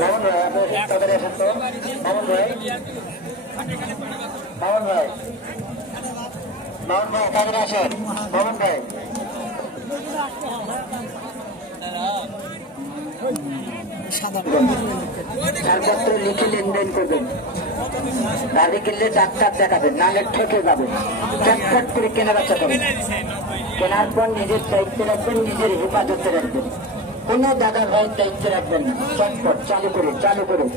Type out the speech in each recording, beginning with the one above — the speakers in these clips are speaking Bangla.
মামুন ভাই আপনি তাদের এসেন তো। মামুন ভাই, মামুন ভাই, মামুন ভাই তাদের আসেন। মামুন ভাই ছাড়পত্র লিখে লেনদেন করবেন। গাড়ি কিনলে ডাক্তার দেখাবেন, নাহলে ঠকে যাবেন। চটপট করে কেনা বেচা করবেন। কেনার পর নিজের দায়িত্বে রাখবেন, নিজের হেফাজতে রাখবেন। কোনো দাদা ভাইয়ের দায়িত্বে রাখবেন না। চটপট চালু করুন, চালু করুন।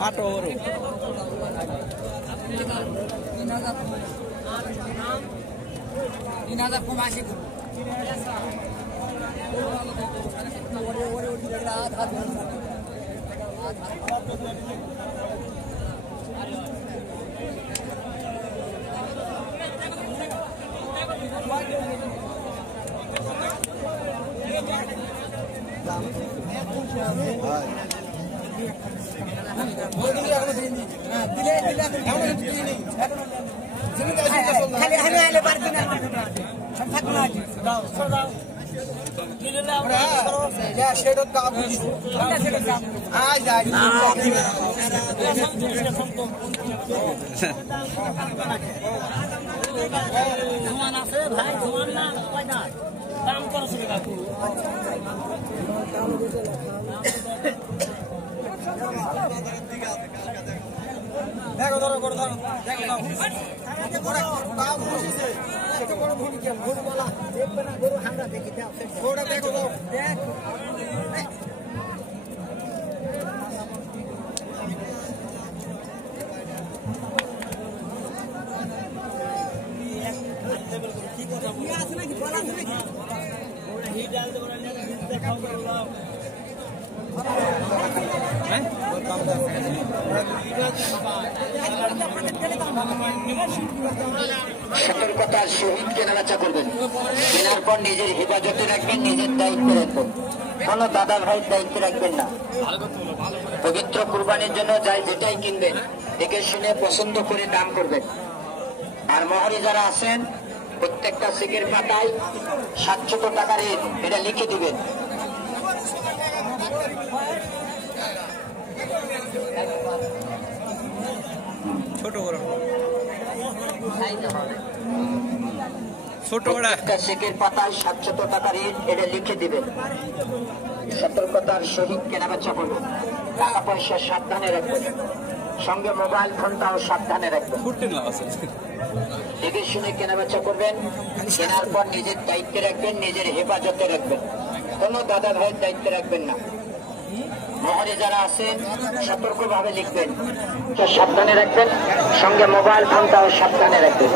Ato baru. Ini ada pemasi tu. দেখো ধরো করো ধরো দেখো দাও দাও খুশিছে ছোট বড় ভূমিকা ভূমিমালা দেখবে না গরু হামরা দেখি দাও ওটা দেখো দাও দেখ কি কথা কি আছে নাকি বলা আছে নাকি ওটা হি ডাল দেব না দেখাও দাও হ্যাঁ সতর্কতার সহিত কেনাবেচা করবেন। কেনার পর নিজের হেফাজতে রাখবেন, নিজের দায়িত্বে রাখবেন। কোনো দাদা ভাইয়ের দায়িত্বে রাখবেন না। পবিত্র কুরবানির জন্য যাই যেটাই কিনবেন দেখে শুনে পছন্দ করে দাম করবেন। আর মহরি যারা আছেন প্রত্যেকটা চেকের পাতায় 700 টাকার এটা লিখে দিবেন। ছোট বড় ছোট বড় একটা চেকের পাতায় 700 টাকার এটা লিখে দিবেন। সতর্কতার সহিত কেনাবেচা করবেন। টাকা পয়সা সাবধানে রাখবেন, সঙ্গে মোবাইল ফোনটাও সাবধানে রাখবেন। দেখে শুনে কেনাবেচা করবেন। কেনার পর নিজের দায়িত্বে রাখবেন, নিজের হেফাজতে রাখবেন। কোনো দাদা ভাইয়ের দায়িত্বে রাখবেন না। মহরে যারা আছেন সতর্কভাবে লিখবেন, সাবধানে রাখবেন, সঙ্গে মোবাইল ফোনটাও সাবধানে রাখবেন।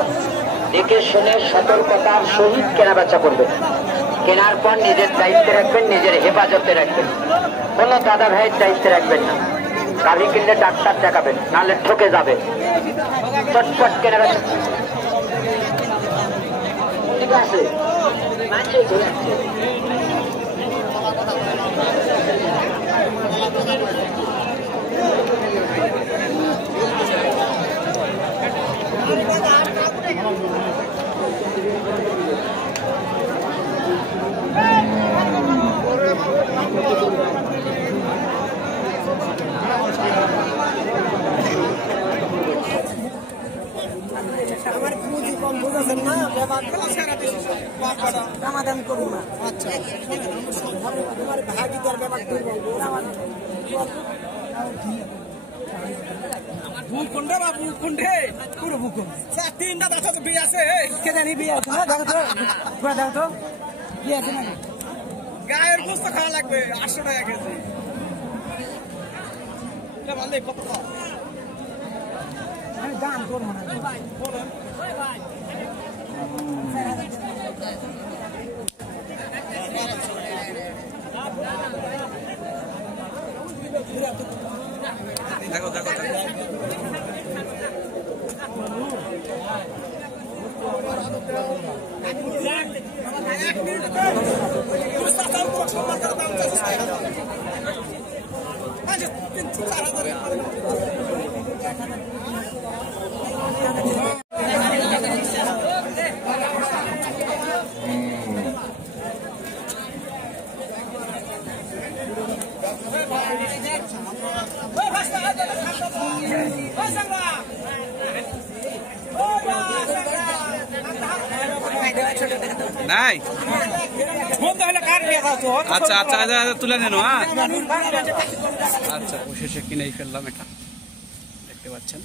দেখে শুনে সতর্কতার সহিত কেনাবেচা করবেন। কেনার পর নিজের দায়িত্বে রাখবেন, নিজের হেফাজতে রাখবেন। কোনো দাদা ভাইয়ের দায়িত্বে রাখবেন না। গাড়ি কিনলে ডাক্তার দেখাবেন, নাহলে ঠকে যাবে। চটপট কেনাবেচা ঠিক আছে। আমার পুঁজি কম বুঝেছেন না, ব্যাপার দামাদামি করবো না। আচ্ছা তোমার ভাগিদার ব্যাপার করবো ভূখণ্ডে বা ভূখণ্ডে পুরো ভূখণ্ড তিনটা দাঁত তো বিয়ে আছে কে জানি বিয়ে আছে না দেখো তো পুরো দেখো তো বিয়ে আছে না গায়ের গোস্ত খাওয়া লাগবে 800 টাকা কেজি ভালো কত আমি দাম করবো না বলুন দেখো দেখো নাই আচ্ছা আচ্ছা আচ্ছা তুলে নেন আচ্ছা অবশেষে কিনেই ফেললাম এটা দেখতে পাচ্ছেন।